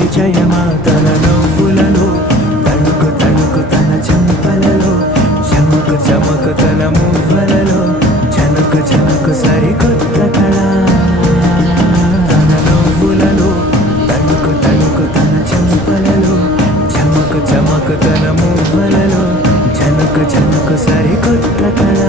పరిచయమా తన నవ్వులలో, తణుకు తణుకు తన చెంపలలో, చమకు చమకు తన మువ్వలలో, చనుకు చనుకు సరికొత్త కళ. తన నవ్వులలో, తణుకు తణుకు తన చెంపలలో, చమకు చమకు తన మువ్వలలో, చనుకు చనుకు సరికొత్త కళ.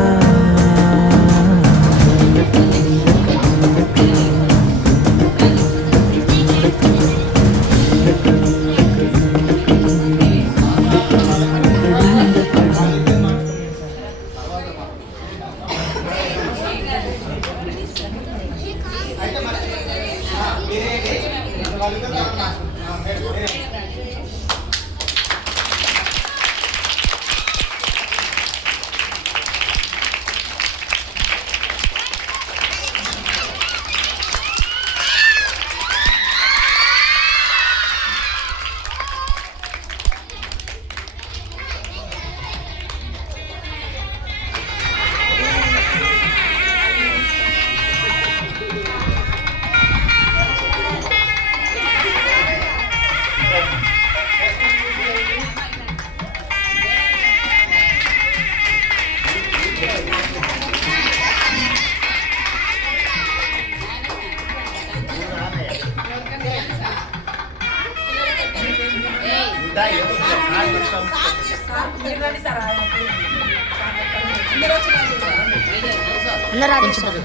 అందరూ ఆడించారు.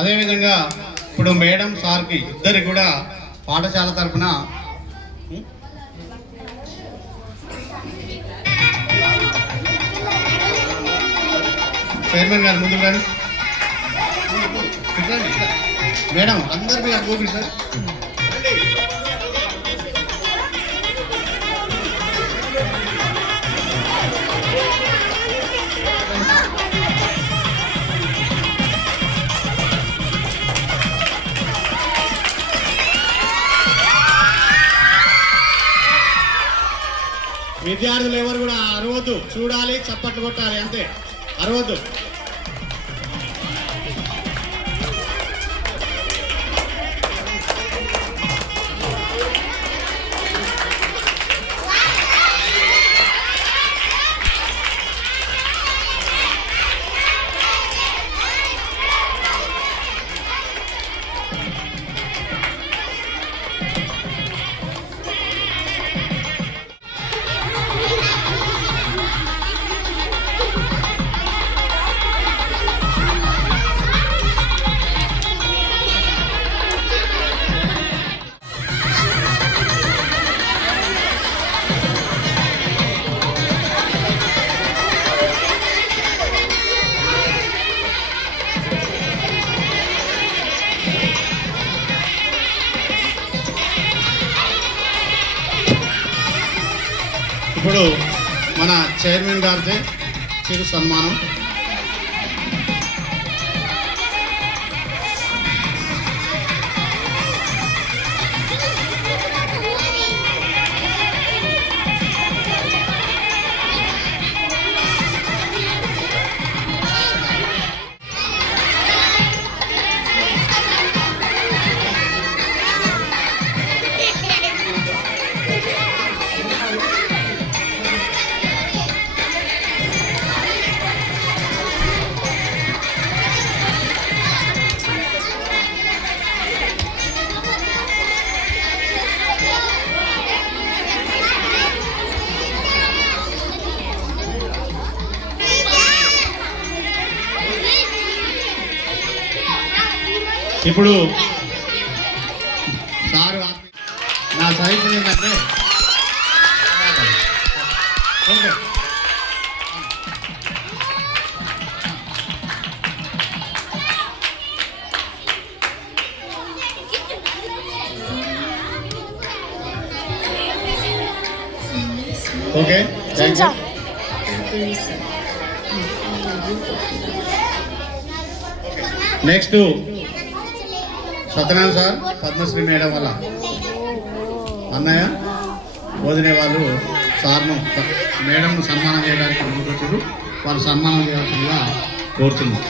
అదేవిధంగా ఇప్పుడు మేడం సార్కి ఇద్దరికి కూడా పాఠశాల తరఫున చైర్మన్ గారు ముందుకు రండి మేడం, అందరు మీరు గోపి సార్. విద్యార్థులు ఎవరు కూడా అరవద్దు, చూడాలి, చప్పట్లు కొట్టాలి, అంతే, అరవద్దు. ఇప్పుడు మన చైర్మన్ గారితో చిరు సన్మానం. ఇప్పుడు సారు నా సైజు ఏంటంటే okay. Okay thank you. Next Satyanarayana sir Padmasri madam వల్ల అన్నయ్య వదిలే వాళ్ళు సార్ను మేడంను సన్మానం చేయడానికి ముందుకొచ్చారు. వాళ్ళు సన్మానం చేయాల్సిందిగా కోరుతున్నాం.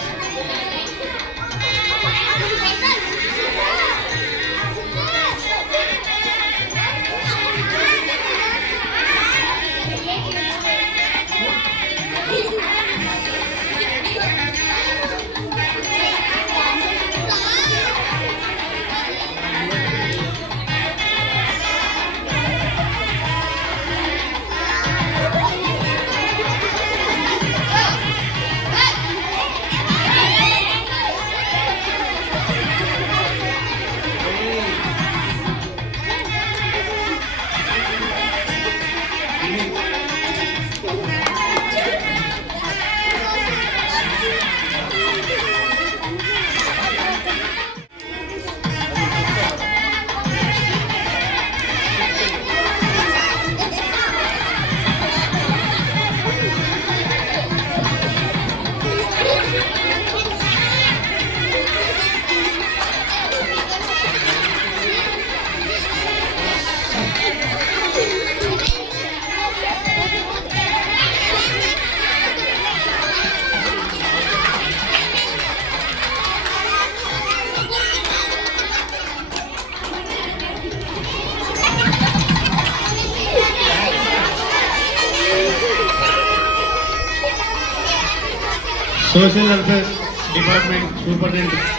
సోషల్ వెల్ఫేర్ డిపార్ట్మెంట్ సూపరింటెండెంట్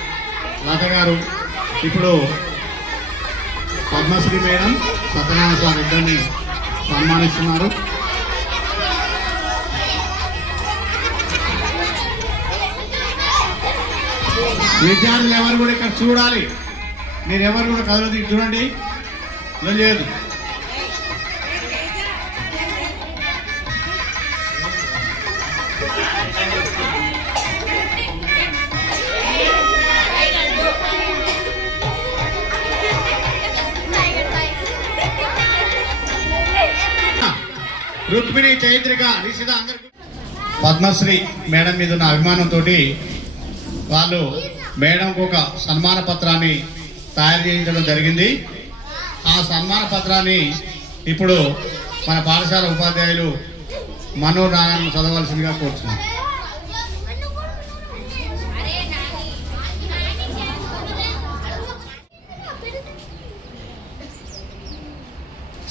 లత గారు ఇప్పుడు పద్మశ్రీ మేడం సత్యనారాయణ సార్ ఇద్దరిని సన్మానిస్తున్నారు. విద్యార్థులు ఎవరు కూడా ఇక్కడ చూడాలి. మీరు ఎవరు కూడా కదలదు, చూడండి లేదు. రుక్మిణి, చైత్రిక, నిషిత అందరికీ పద్మశ్రీ మేడం మీద ఉన్న అభిమానంతో వాళ్ళు మేడంకు ఒక సన్మాన పత్రాన్ని తయారు చేయించడం జరిగింది. ఆ సన్మాన పత్రాన్ని ఇప్పుడు మన పాఠశాల ఉపాధ్యాయులు మనోనారాయణ చదవలసిందిగా కోరుతున్నాం.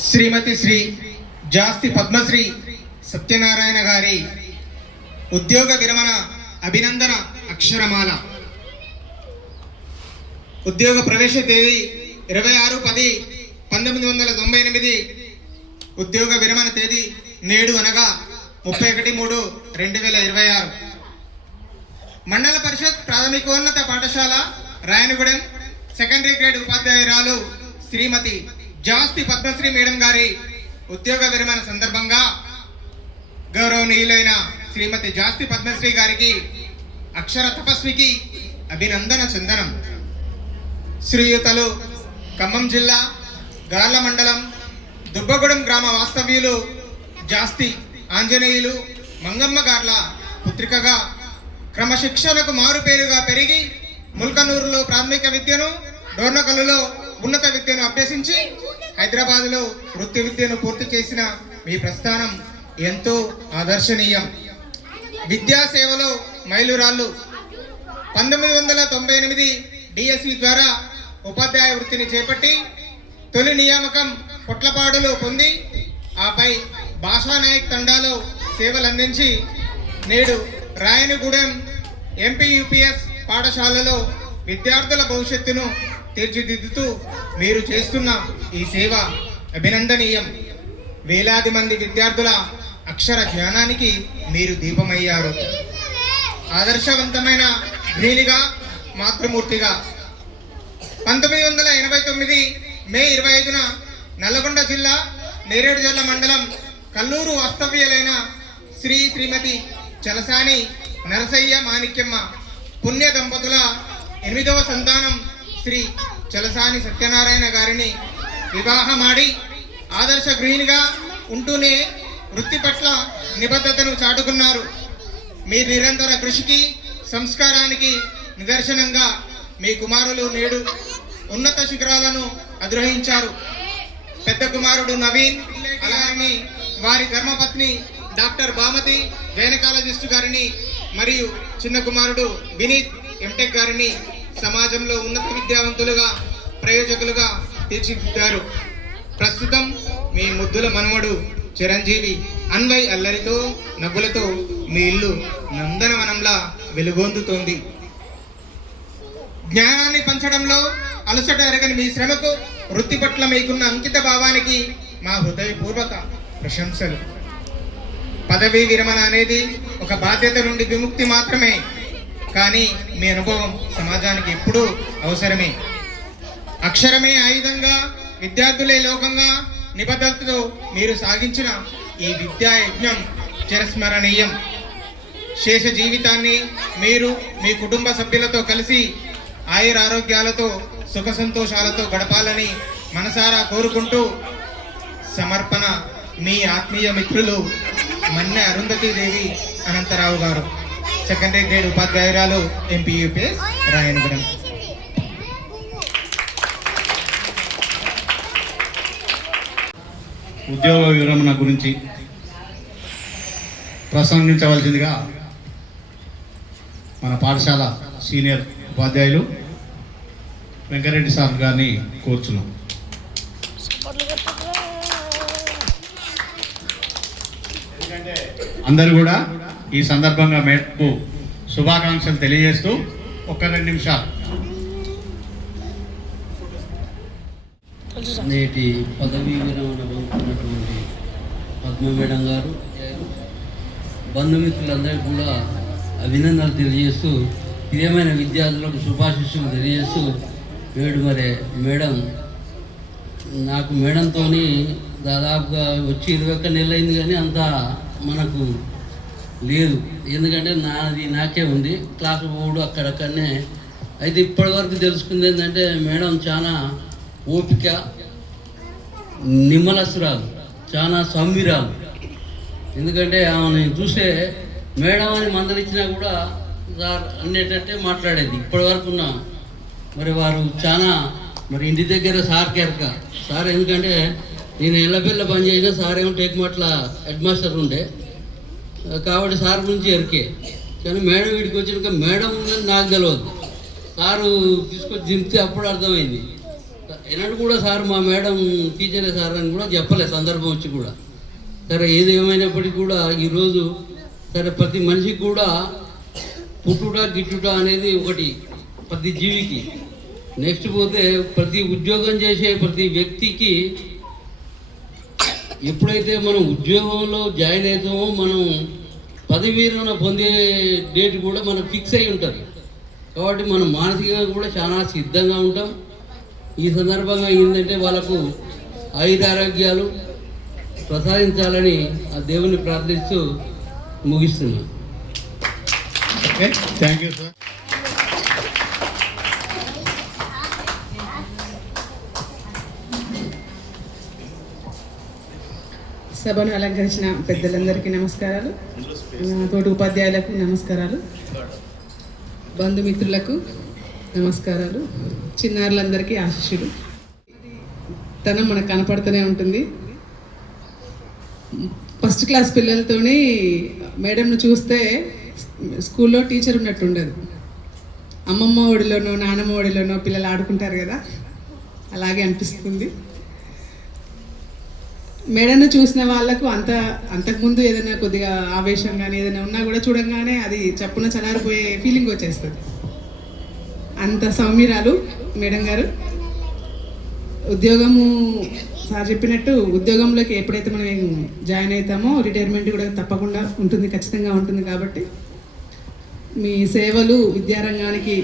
శ్రీమతి శ్రీ జాస్తి పద్మశ్రీ సత్యనారాయణ గారి ఉద్యోగ విరమణ అభినందన అక్షరమాల. ఉద్యోగ ప్రవేశ తేదీ 26/10/1998. ఉద్యోగ విరమణ తేదీ నేడు అనగా 31/3/2026. మండల పరిషత్ ప్రాథమికోన్నత పాఠశాల రాయనగూడెం సెకండరీ గ్రేడ్ ఉపాధ్యాయురాలు శ్రీమతి జాస్తి పద్మశ్రీ మేడం గారి ఉద్యోగ విరమణ సందర్భంగా గౌరవనీయులైన శ్రీమతి జాస్తి పద్మశ్రీ గారికి అక్షర తపస్వికి అభినందన చందనం. శ్రీయుతలు ఖమ్మం జిల్లా గార్ల మండలం దుబ్బగూడెం గ్రామ వాస్తవ్యులు జాస్తి ఆంజనేయులు మంగమ్మ గార్ల పుత్రికగా క్రమశిక్షణకు మారుపేరుగా పెరిగి ముల్కనూరులో ప్రాథమిక విద్యను, డోర్నకల్లులో ఉన్నత విద్యను అభ్యసించి హైదరాబాద్లో వృత్తి విద్యను పూర్తి చేసిన మీ ప్రస్థానం ఎంతో ఆదర్శనీయం. విద్యాసేవలో మైలురాళ్ళు. 1998 డిఎస్సి ద్వారా ఉపాధ్యాయ వృత్తిని చేపట్టి తొలి నియామకం పొట్లపాడులో పొంది ఆపై భాషానాయక్ తండాలో సేవలందించి నేడు రాయనగూడెం ఎంపీయూపీఎస్ పాఠశాలలో విద్యార్థుల భవిష్యత్తును తీర్చిదిద్దుతూ మీరు చేస్తున్న ఈ సేవ అభినందనీయం. వేలాది మంది విద్యార్థుల అక్షర జ్ఞానానికి మీరు దీపమయ్యారు. ఆదర్శవంతమైన గృహిణిగా, మాతృమూర్తిగా 1989 మే 25న నల్లగొండ జిల్లా నేరేడుజర్ల మండలం కల్లూరు వాస్తవ్యులైన శ్రీమతి చలసాని నరసయ్య మాణిక్యమ్మ పుణ్య దంపతుల 8వ సంతానం శ్రీ చలసాని సత్యనారాయణ గారిని వివాహమాడి ఆదర్శ గృహిణిగా ఉంటూనే వృత్తి పట్ల నిబద్ధతను చాటుకున్నారు. మీ నిరంతర కృషికి సంస్కారానికి నిదర్శనంగా మీ కుమారులు నేడు ఉన్నత శిఖరాలను అధిరోహించారు. పెద్ద కుమారుడు నవీన్ అలాగే వారి ధర్మపత్ని డాక్టర్ బామతి గైనకాలజిస్టు గారిని మరియు చిన్న కుమారుడు వినీత్ ఎంటెక్ గారిని సమాజంలో ఉన్నత విద్యావంతులుగా ప్రయోజకులుగా తీర్చిదిద్దారు. ప్రస్తుతం మీ ముద్దుల మనవడు చిరంజీవి అన్వయ్ అల్లరితో నవ్వులతో మీ ఇల్లు నందనవనంలా వెలుగొందుతోంది. జ్ఞానాన్ని పంచడంలో అలసట ఎరగని మీ శ్రమకు వృత్తి పట్ల మీకున్న అంకిత భావానికి మా హృదయపూర్వక ప్రశంసలు. పదవీ విరమణ అనేది ఒక బాధ్యత నుండి విముక్తి మాత్రమే, కానీ మీ అనుభవం సమాజానికి ఎప్పుడూ అవసరమే. అక్షరమే ఆయుధంగా, విద్యార్థులే లోకంగా నిబద్ధతతో మీరు సాగించిన ఈ విద్యా యజ్ఞం చిరస్మరణీయం. శేష జీవితాన్ని మీరు మీ కుటుంబ సభ్యులతో కలిసి ఆయురారోగ్యాలతో సుఖ సంతోషాలతో గడపాలని మనసారా కోరుకుంటూ సమర్పణ మీ ఆత్మీయ మిత్రులు మన్నె అరుంధతీదేవి అనంతరావు గారు, సెకండరీ గ్రేడ్ ఉపాధ్యాయురాలు, ఎంపీయూపీఎస్ రాయనగరం. ఉద్యోగ విరమణ గురించి ప్రసంగించవలసిందిగా మన పాఠశాల సీనియర్ ఉపాధ్యాయులు వెంకరెడ్డి సార్ గారిని కోరుచున్నాం. అందరూ కూడా ఈ సందర్భంగా మేరకు శుభాకాంక్షలు తెలియజేస్తూ ఒక 2 నిమిషాలు. నేటి పదవీ విరమణ పొందుతున్నటువంటి పద్మ మేడం గారు, బంధుమిత్రులందరికీ కూడా అభినందనలు తెలియజేస్తూ, ప్రియమైన విద్యార్థులకు శుభాశిస్సులు తెలియజేస్తూ, మేడం నాకు మేడంతో దాదాపుగా వచ్చి 21 నెలలు అయింది, కానీ అంత మనకు లేదు. ఎందుకంటే నాకే ఉంది క్లాసు పోడు అక్కడక్కడనే. అయితే ఇప్పటివరకు తెలుసుకుంది ఏంటంటే మేడం చాలా ఓపిక, నిమ్మలసురాలు, చాలా సౌమ్యురాలు. ఎందుకంటే ఆమెను చూస్తే మేడం అని మందలిచ్చినా కూడా సార్ అనేటట్టే మాట్లాడేది ఇప్పటివరకు ఉన్న. మరి వారు చాలా ఇంటి దగ్గర సార్ కేరక సార్, ఎందుకంటే నేను ఎల్లపిల్ల పని చేసిన సార్ ఏమో టేకుమట్ల హెడ్ మాస్టర్ ఉండే కాబట్టి సార్ గురించి ఎరికే. కానీ మేడం వీడికి వచ్చినాక మేడం ఉందని నాకు తెలియదు. సారు తీసుకొచ్చి దింపితే అప్పుడు అర్థమైంది. ఎన్నడూ కూడా సార్ మా మేడం టీచరే సార్ అని కూడా చెప్పలేదు సందర్భం వచ్చి కూడా. సరే ఏది ఏమైనప్పటికీ కూడా ఈరోజు సరే ప్రతి మనిషికి కూడా పుట్టుట గిట్టుట అనేది ఒకటి ప్రతి జీవికి. నెక్స్ట్ పోతే ప్రతి ఉద్యోగం చేసే ప్రతి వ్యక్తికి ఎప్పుడైతే మనం ఉద్యోగంలో జాయిన్ అవుతామో మనం పదవీ విరమణ పొందే డేట్ కూడా మనం ఫిక్స్ అయి ఉంటుంది. కాబట్టి మనం మానసికంగా కూడా చాలా సిద్ధంగా ఉంటాం. ఈ సందర్భంగా ఏంటంటే వాళ్ళకు ఆయురారోగ్యాలు ప్రసాదించాలని ఆ దేవుని ప్రార్థిస్తూ ముగిస్తున్నాం. Thank you sir. సభను అలంకరించిన పెద్దలందరికీ నమస్కారాలు, తోటి ఉపాధ్యాయులకు నమస్కారాలు, బంధుమిత్రులకు నమస్కారాలు, చిన్నారులందరికీ ఆశీస్సులు. తనం మనకు కనపడుతూనే ఉంటుంది. ఫస్ట్ క్లాస్ పిల్లలతోని మేడంను చూస్తే స్కూల్లో టీచర్ ఉన్నట్టు ఉండదు. అమ్మమ్మ ఒడిలోనో నానమ్మ ఒడిలోనో పిల్లలు ఆడుకుంటారు కదా, అలాగే అనిపిస్తుంది. మేడను చూసిన వాళ్ళకు అంతకుముందు ఏదైనా కొద్దిగా ఆవేశం కానీ ఏదైనా ఉన్నా కూడా చూడంగానే అది చప్పున చలారిపోయే ఫీలింగ్ వచ్చేస్తుంది. అంత సౌమ్యురాలు మేడం గారు. ఉద్యోగము సార్ చెప్పినట్టు ఉద్యోగంలోకి ఎప్పుడైతే మనం జాయిన్ అవుతామో రిటైర్మెంట్ కూడా తప్పకుండా ఉంటుంది, ఖచ్చితంగా ఉంటుంది. కాబట్టి మీ సేవలు విద్యారంగానికి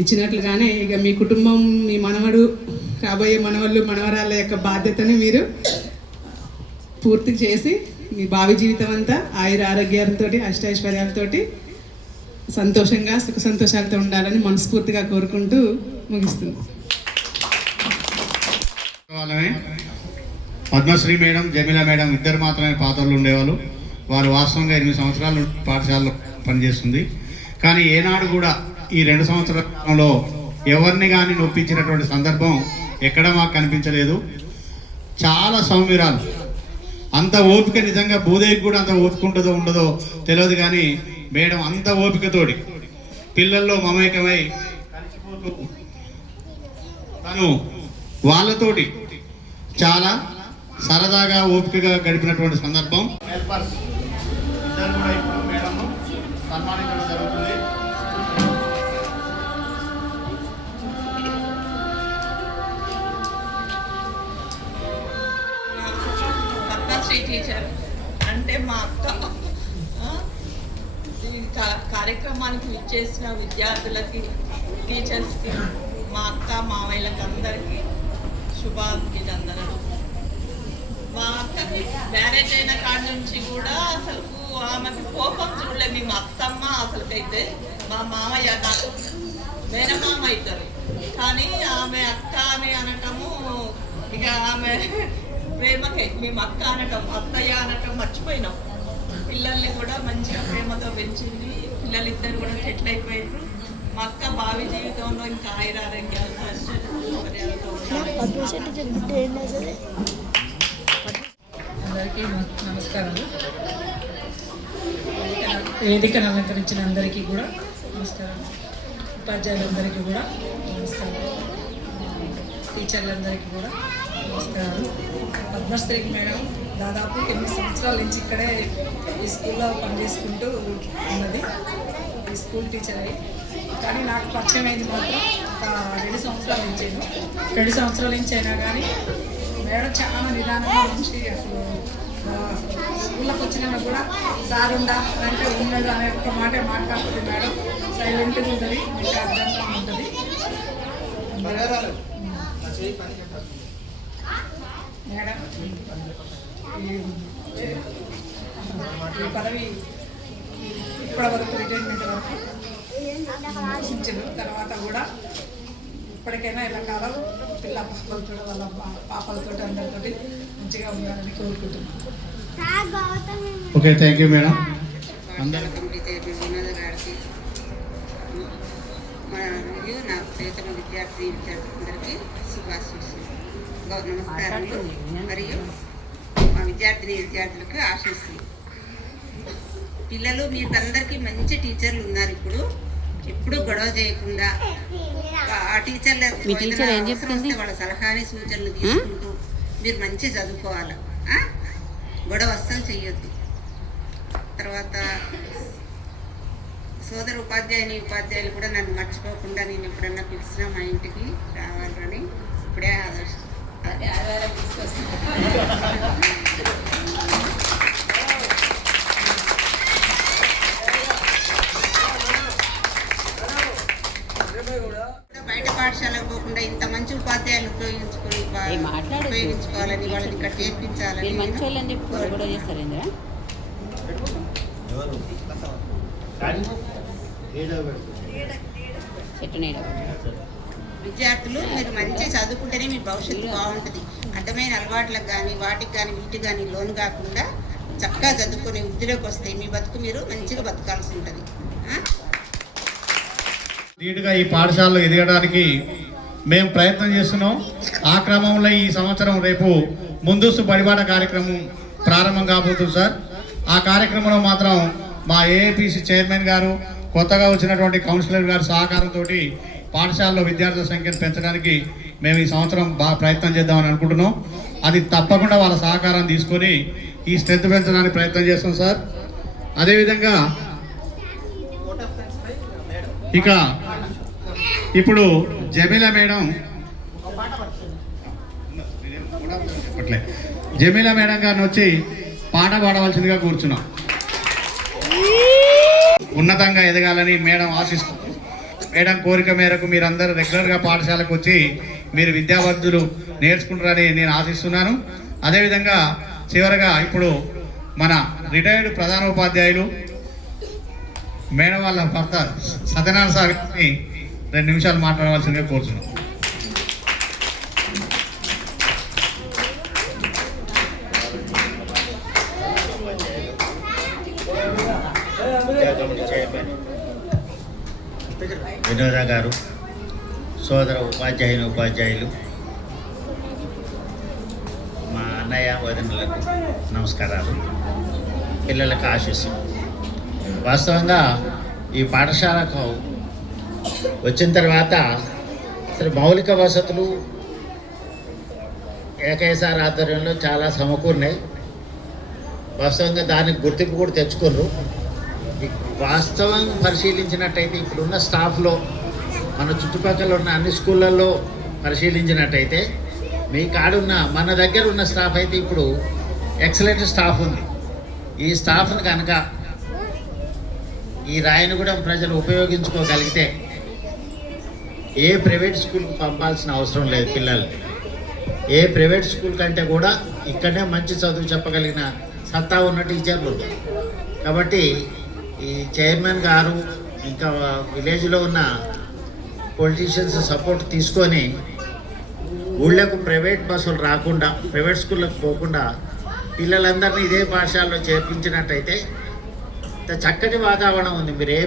ఇచ్చినట్లుగానే ఇక మీ కుటుంబం, మీ మనవడు, రాబోయే మనవళ్ళు, మనవరాళ్ళ యొక్క బాధ్యతని మీరు పూర్తి చేసి మీ భావి జీవితం అంతా ఆయుర ఆరోగ్యాలతో, అష్టైశ్వర్యాలతోటి సంతోషంగా, సుఖ సంతోషాలతో ఉండాలని మనస్ఫూర్తిగా కోరుకుంటూ ముగిస్తుంది. పద్మశ్రీ మేడం, జమీలా మేడం ఇద్దరు మాత్రమే పాత్రలు ఉండేవాళ్ళు. వారు వాస్తవంగా 8 సంవత్సరాలు పాఠశాలలో పనిచేస్తుంది. కానీ ఏనాడు కూడా ఈ 2 సంవత్సరాలలో ఎవరిని కానీ నొప్పించినటువంటి సందర్భం ఎక్కడ మాకు కనిపించలేదు. చాలా సౌమ్యురాలు. అంత ఓపిక నిజంగా భూదేవికి కూడా అంత ఓపిక ఉంటుందో ఉండదో తెలియదు, కానీ మేడం అంత ఓపికతోటి పిల్లల్లో మమేకమై కలిసిపోతూ తను వాళ్ళతోటి చాలా సరదాగా ఓపికగా గడిపినటువంటి సందర్భం. హెల్పర్స్ ఇద్దరు కూడా ఇప్పుడు మేడం సన్మానించడం జరుగుతుంది. పద్మశ్రీ టీచర్ అంటే మా అక్క. ఈ కార్యక్రమానికి విచ్చేసిన విద్యార్థులకి, టీచర్స్కి, మా అక్క మావయ్యలకి అందరికీ శుభాభినందనలు. మా అక్కకి మ్యారేజ్ అయిన కాడి నుంచి కూడా అసలు ఆమెకి కోపం చూడలే. మేము అత్తమ్మ అసలుకైతే మా మామయ్య నాకు మేనమామ అవుతారు, కానీ ఆమె అక్క అని అనటము ఇక ఆమె ప్రేమకే మేము అక్క అనటం, అత్తయ్య అనటం మర్చిపోయినాం. పిల్లల్ని కూడా మంచిగా ప్రేమతో పెంచింది. పిల్లలిద్దరు కూడా సెటిల్ అయిపోయారు. మా అక్క భావి జీవితంలో ఇంకా ఆయురారోగ్యాలతో అందరికీ నమస్కారాలు. వేదికను అలంకరించిన అందరికీ కూడా నమస్కారం. ఉపాధ్యాయులందరికీ కూడా నమస్కారం. టీచర్లందరికీ కూడా నమస్కారాలు. పద్మశ్రీ మేడం దాదాపు 8 సంవత్సరాల నుంచి ఇక్కడే ఈ స్కూల్లో పనిచేసుకుంటూ ఉన్నది. ఈ స్కూల్ టీచర్ అయ్యి, కానీ నాకు పరిచయం అయింది మాత్రం ఒక 2 సంవత్సరాల నుంచి. 2 సంవత్సరాల నుంచి అయినా కానీ మేడం చాలా నిదానంగా నుంచి అసలు స్కూల్లోకి వచ్చినా కూడా సార్ ఉందా అంటే ఉండదు అనే ఒక మాట మాట్లాడుతుంది. మేడం సైలెంట్గా ఉంటుంది, మీకు అర్థంగా ఉంటుంది. మేడం ఈ పదవి ఇప్పటివరకు రిటైర్మెంట్ వరకు ఆశించను. తర్వాత కూడా ఇప్పటికైనా ఇలా కాలం పిల్ల పాపలతో, వాళ్ళ పాపలతో అందరితో మంచిగా ఉండాలని కోరుకుంటున్నాను. Okay, thank you madam. వినోద గారికి మరియు నా ప్రియతమ విద్యార్థులందరికీ శుభాశీస్సులు, నమస్కారాలు మరియు మా విద్యార్థులకు ఆశీస్సులు. పిల్లలు మీకందరికీ మంచి టీచర్లు ఉన్నారు. ఇప్పుడు ఎప్పుడు గొడవ చేయకుండా ఆ టీచర్ల వాళ్ళ సలహాని సూచనలు తీసుకుంటూ మీరు మంచి చదువుకోవాలి. గొడవ అస్సలు చెయ్యొద్దు. తర్వాత సోదర ఉపాధ్యాయులు కూడా నన్ను మర్చిపోకుండా నేను ఎప్పుడన్నా పిలిచినా మా ఇంటికి రావాలని ఇప్పుడే ఆధారం తీసుకొస్తాను. బయట పాఠశాలకు పోకుండా ఇంత మంచి ఉపాధ్యాయులు ఉపయోగించుకోవాలని, వాళ్ళని ఇక్కడ చేర్పించాలని. విద్యార్థులు మీరు మంచి చదువుకుంటేనే మీ భవిష్యత్తు బాగుంటుంది. అర్థమైన అలవాట్లకు కానీ వాటికి కానీ వీటికి కానీ లోను కాకుండా చక్కగా చదువుకొని వృద్ధిలోకి వస్తే మీ బతుకు మీరు మంచిగా బతకాల్సి ఉంటుంది. ధీటుగా ఈ పాఠశాలలో ఎదగడానికి మేము ప్రయత్నం చేస్తున్నాం. ఆ క్రమంలో ఈ సంవత్సరం రేపు ముందస్తు బడిబాట కార్యక్రమం ప్రారంభం కాబోతుంది సార్. ఆ కార్యక్రమంలో మాత్రం మా ఏఐపిసి చైర్మన్ గారు, కొత్తగా వచ్చినటువంటి కౌన్సిలర్ గారి సహకారంతో పాఠశాలలో విద్యార్థుల సంఖ్యను పెంచడానికి మేము ఈ సంవత్సరం బాగా ప్రయత్నం చేద్దామని అనుకుంటున్నాం. అది తప్పకుండా వాళ్ళ సహకారం తీసుకొని ఈ స్ట్రెంత్ పెంచడానికి ప్రయత్నం చేస్తాం సార్. అదేవిధంగా ఇక ఇప్పుడు జమీలా మేడం గారిని వచ్చి పాట పాడవలసిందిగా కూర్చున్నాం. ఉన్నతంగా ఎదగాలని మేడం ఆశిస్తుంది. మేడం కోరిక మేరకు మీరందరూ రెగ్యులర్గా పాఠశాలకు వచ్చి మీరు విద్యావంతులు నేర్చుకుంటారని నేను ఆశిస్తున్నాను. అదేవిధంగా చివరగా ఇప్పుడు మన రిటైర్డ్ ప్రధానోపాధ్యాయులు మేడం వాళ్ళ భర్త సత్యనారాయణ సార్ గారిని 2 నిమిషాలు మాట్లాడవలసిందిగా కోరుతున్నాను. వినోద గారు, సోదర ఉపాధ్యాయులు, మా అన్నయ్య వదినలకు నమస్కారాలు, పిల్లలకు ఆశీస్సు. వాస్తవంగా ఈ పాఠశాలకు వచ్చిన తర్వాత అసలు మౌలిక వసతులు ఏకైసారి ఆధ్వర్యంలో చాలా సమకూరినాయి. వాస్తవంగా దానికి గుర్తింపు కూడా తెచ్చుకున్నారు. వాస్తవం పరిశీలించినట్టయితే ఇప్పుడున్న స్టాఫ్లో మన చుట్టుపక్కల ఉన్న అన్ని స్కూళ్ళల్లో పరిశీలించినట్టయితే మీ కాడున్న మన దగ్గర ఉన్న స్టాఫ్ అయితే ఇప్పుడు ఎక్సలెంట్ స్టాఫ్ ఉంది. ఈ స్టాఫ్ని కనుక ఈ రాయనగూడెం ప్రజలు ఉపయోగించుకోగలిగితే ఏ ప్రైవేట్ స్కూల్కి పంపాల్సిన అవసరం లేదు. పిల్లల్ని ఏ ప్రైవేట్ స్కూల్ కంటే కూడా ఇక్కడనే మంచి చదువు చెప్పగలిగిన సత్తా ఉన్న టీచర్లు ఉన్నారు. కాబట్టి ఈ చైర్మన్ గారు ఇంకా విలేజ్లో ఉన్న పొలిటీషియన్స్ సపోర్ట్ తీసుకొని ఊళ్ళకు ప్రైవేట్ బస్సులు రాకుండా, ప్రైవేట్ స్కూళ్ళకు పోకుండా పిల్లలందరినీ ఇదే పాఠశాలలో చేర్పించినట్టయితే చక్కటి వాతావరణం ఉంది. మీరు ఏ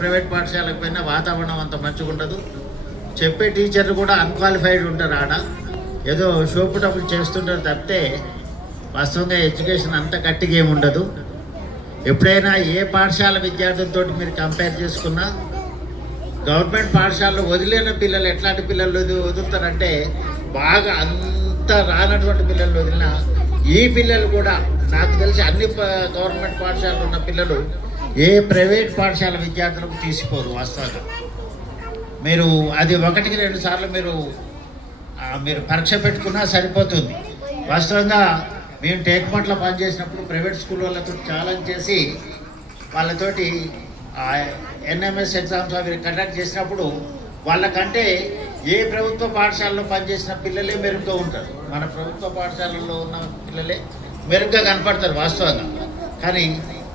ప్రైవేట్ పాఠశాలకు పోయినా వాతావరణం అంత మంచిగా ఉండదు. చెప్పే టీచర్లు కూడా అన్క్వాలిఫైడ్ ఉంటారు. ఆడ ఏదో షోపు డబ్బులు చేస్తుంటారు తప్పితే వాస్తవంగా ఎడ్యుకేషన్ అంత గట్టిగా ఏమి ఉండదు. ఎప్పుడైనా ఏ పాఠశాల విద్యార్థులతో మీరు కంపేర్ చేసుకున్నా గవర్నమెంట్ పాఠశాలలో వదిలేని పిల్లలు ఎట్లాంటి పిల్లలు వదులుతారంటే బాగా అంత రానటువంటి పిల్లలు వదిలిన ఈ పిల్లలు కూడా నాకు తెలిసి అన్ని గవర్నమెంట్ పాఠశాలలో ఉన్న పిల్లలు ఏ ప్రైవేట్ పాఠశాల విద్యార్థులకు తీసిపోరు. వాస్తవంగా మీరు అది 1-2 సార్లు మీరు పరీక్ష పెట్టుకున్నా సరిపోతుంది. వాస్తవంగా మేము టేక్మట్లో పనిచేసినప్పుడు ప్రైవేట్ స్కూల్ వాళ్ళతో ఛాలెంజ్ చేసి వాళ్ళతోటి ఎన్ఎంఎస్ ఎగ్జామ్స్ అవి కండక్ట్ చేసినప్పుడు వాళ్ళకంటే ఏ ప్రభుత్వ పాఠశాలలో పనిచేసిన పిల్లలే మెరుగ్గా ఉంటారు. మన ప్రభుత్వ పాఠశాలలో ఉన్న పిల్లలే మెరుగ్గా కనపడతారు వాస్తవంగా. కానీ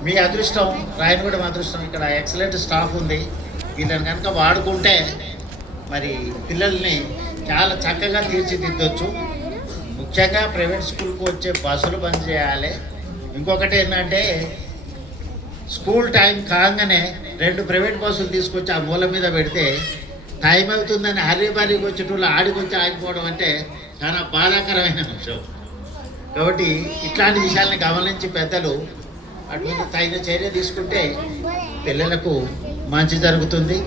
మీ అదృష్టం, రాయనగూడెం అదృష్టం, ఇక్కడ ఎక్సలెంట్ స్టాఫ్ ఉంది. వీళ్ళని కనుక వాడుకుంటే మరి పిల్లల్ని చాలా చక్కగా తీర్చిదిద్దొచ్చు. ముఖ్యంగా ప్రైవేట్ స్కూల్కి వచ్చే బస్సులు బంద్ చేయాలి. ఇంకొకటి ఏంటంటే స్కూల్ టైం కాగానే 2 ప్రైవేట్ బస్సులు తీసుకొచ్చి ఆ మూల మీద పెడితే టైం అవుతుందని హరీబరీకి వచ్చేటోళ్ళు ఆడికి వచ్చి ఆగిపోవడం అంటే చాలా బాధాకరమైన అంశం. కాబట్టి ఇట్లాంటి విషయాలను గమనించి పెద్దలు అటువంటి తగిన చర్య తీసుకుంటే పిల్లలకు మంచి జరుగుతుంది.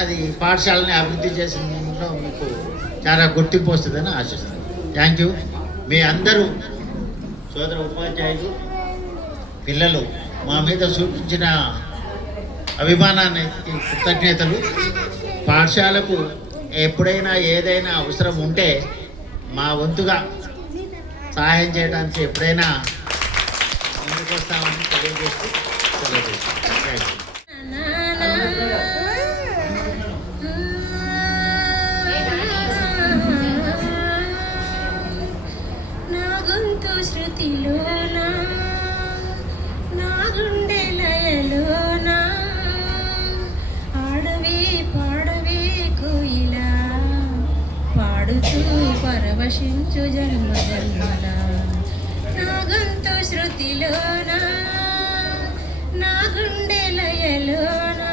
అది పాఠశాలని అభివృద్ధి చేసిన మీకు చాలా గుర్తింపు వస్తుందని ఆశిస్తున్నాను. Thank you. మీ అందరూ సోదర ఉపాధ్యాయులు, పిల్లలు మా మీద చూపించిన అభిమానానికి కృతజ్ఞతలు. పాఠశాలకు ఎప్పుడైనా ఏదైనా అవసరం ఉంటే మా వంతుగా సహాయం చేయడానికి ఎప్పుడైనా ముందుకు వస్తామని తెలియజేస్తూ థ్యాంక్ యూ. శృతిలోనా నా గుండె లయలోనా ఆడవే పాడవే కోయిలా పాడుతూ పరవశించు జన్మ జన్మల నా గొంతు శృతిలోనా నా గుండె లయలోనా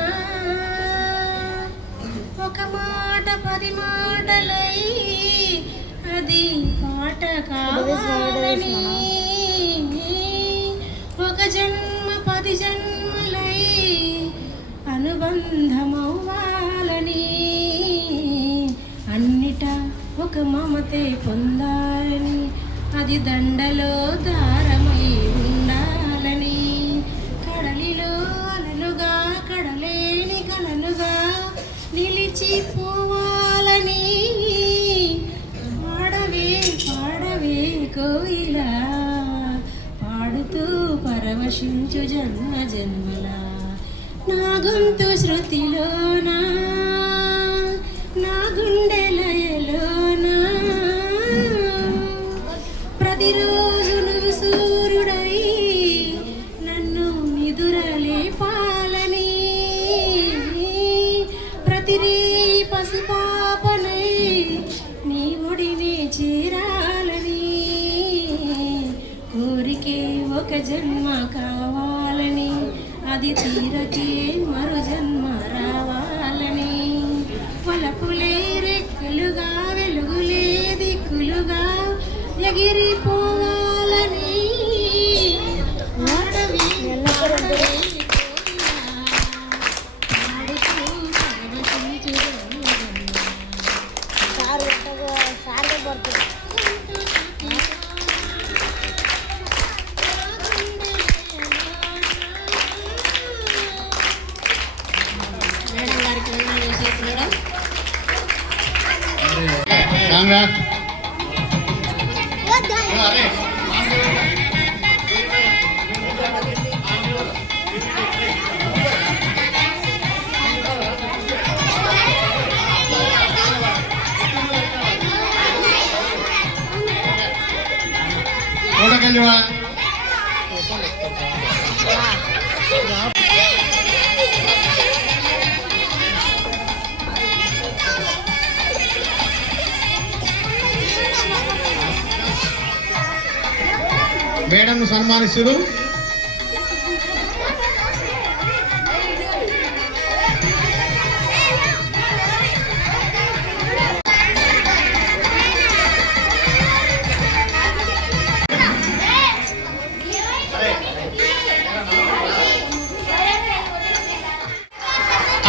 ఒక మాట 10 మాటలై అది పాట కావాలని, ఒక జన్మ 10 జన్మలై అనుబంధమవ్వాలని, అన్నిట ఒక మమతే పొందాలని, అది దండలో దారమై ఉండాలని, కడలిలో అలలుగా కడలేని కలలుగా నిలిచిపోవాలని, కోయిలా పాడుతూ పరవశించు జన్మ జన్మల నా గొంతు శృతిలోనా. ఒక జన్మ కావాలని, అది తీరకే మరు జన్మ రావాలని, పొలపులే రెక్కలుగా వెలుగులే దిక్కులుగా ఎగిరిపోవాలని, ఓడవి ఆడవి కాంగ్రాట్. ఓడకండి వా. మేడంను సన్మానిస్తుడు.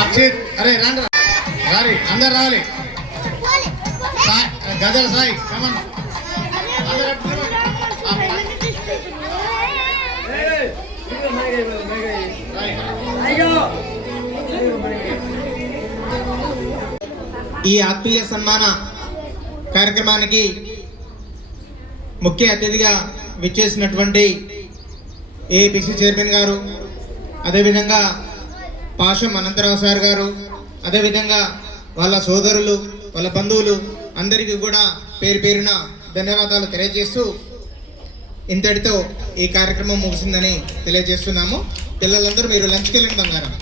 అక్షిత్, అరే రండి రారి, అందరు రావాలి. గదర్ సాయి కమన్. ఈ ఆత్మీయ సన్మాన కార్యక్రమానికి ముఖ్య అతిథిగా విచ్చేసినటువంటి ఏపీసీ చైర్మన్ గారు, అదేవిధంగా పాషం అనంతరావు సార్ గారు, అదేవిధంగా వాళ్ళ సోదరులు, వాళ్ళ బంధువులు అందరికీ కూడా పేరు పేరున ధన్యవాదాలు తెలియజేస్తూ ఇంతటితో ఈ కార్యక్రమం ముగిసిందని తెలియజేస్తున్నాము. పిల్లలందరూ మీరు లంచ్కి వెళ్ళండి బంగారం.